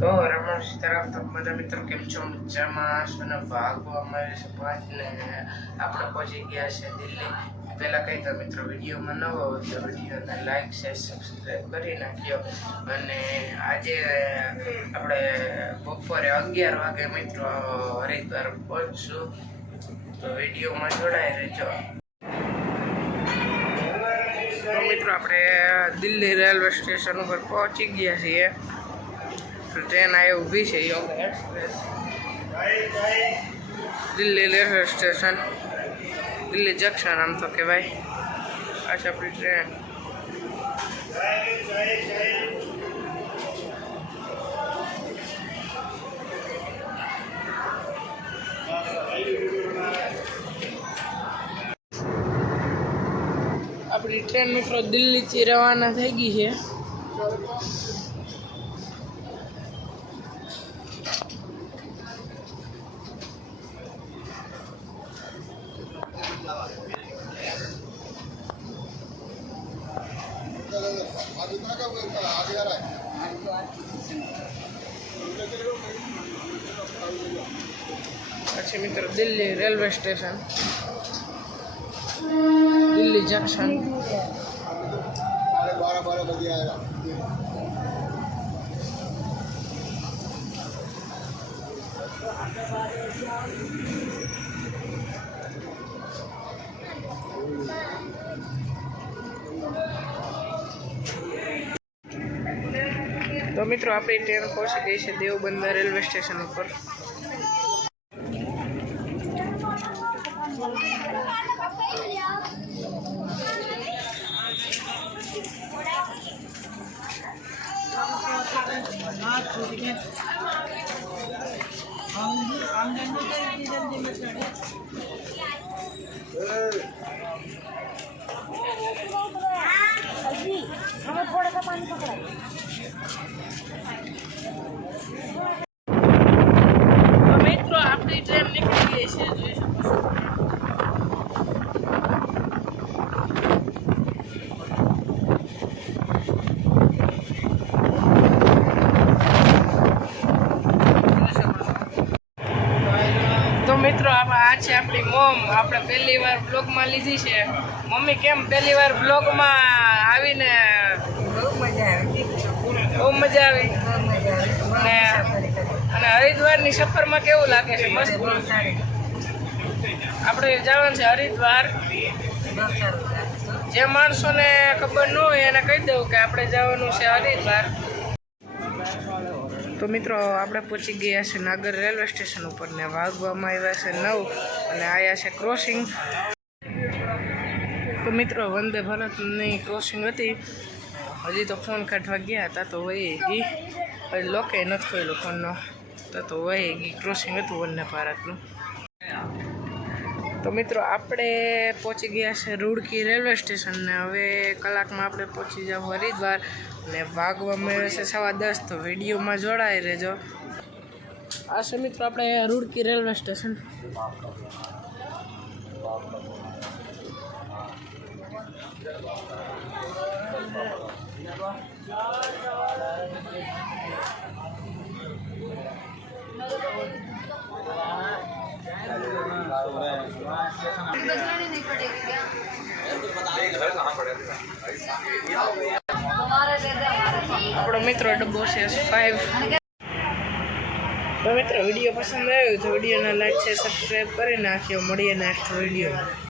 તો રમણ તરફ તો બધા મિત્રો કેમ છો? મજામાં છો ને? ભાગવા અમારે છે 5 ને આપણે પહોંચી ગયા છે દિલ્હી. પહેલાં કહી દો મિત્રો, વિડીયોમાં ન હોય તો વિડીયોને લાઈક શેર સબસ્ક્રાઈબ કરી નાખ્યો. અને આજે આપણે બપોરે 11 વાગે મિત્રો હરિદ્વાર પહોંચશું, તો વિડીયોમાં જોડાઈ રહેજો. તો મિત્રો આપણે દિલ્હી રેલવે સ્ટેશન ઉપર પહોંચી ગયા છીએ. ટ્રેન આવી ઊભી છે yoga express. Delhi railway station, Delhi junction આમ તો કહેવાય. આ છે આપણી ટ્રેન. આપણી ટ્રેન મિત્રો દિલ્હીથી રવાના થઈ ગઈ છે. પછી મિત્રો Delhi railway station, Delhi junction. તો મિત્રો આપણી ટ્રેન પહોંચી ગઈ છે દેવબંદર રેલવે સ્ટેશન ઉપર. મિત્રો આપણી ટ્રેન નીકળી ગઈ છે, જોઈ શકો છો. તો મિત્રો આ છે આપણી મોમ. આપણે પહેલી વાર બ્લોગમાં લીધી છે. મમ્મી કેમ પહેલી વાર બ્લોગમાં આવીને? બહુ મજા આવી. અને હરિદ્વારની સફરમાં કેવું લાગે છે? મસ્ત. આપણે જવાનું છે હરિદ્વાર. જે માણસોને ખબર ન હોય એને કહી દઉં કે આપણે જવાનું છે હરિદ્વાર. તો મિત્રો આપણે પહોંચી ગયા છે નાગર રેલવે સ્ટેશન ઉપર ને વાગવામાં આવ્યા છે 9 અને આવ્યા છે ક્રોસિંગ. તો મિત્રો વંદે ભારતની ક્રોસિંગ હતી. હજી તો ફોન કાઢવા ગયા હતા તો વહી ગઈ. હજી લોકે નથી ખોલ્યો ફોનનો, તો વહી ગઈ. ક્રોસિંગ હતું વંદે ભારતનું. તો મિત્રો આપણે પહોંચી ગયા છે રૂડકી રેલવે સ્ટેશન ને હવે કલાકમાં આપણે પહોંચી જાવ હરિદ્વાર. ને વાગવામાં આવે છે 10:15. તો વિડીયોમાં જોડાઈ રહેજો. આ છે મિત્રો આપણે રૂડકી રેલવે સ્ટેશન. આપણો મિત્રો ડબ્બો છે 5. તો મિત્રો વિડીયો પસંદ આવ્યો તો વિડીયોને લાઈક છે સબસ્ક્રાઈબ કરી નાખ્યો. મળીએ નેક્સ્ટ વિડીયો.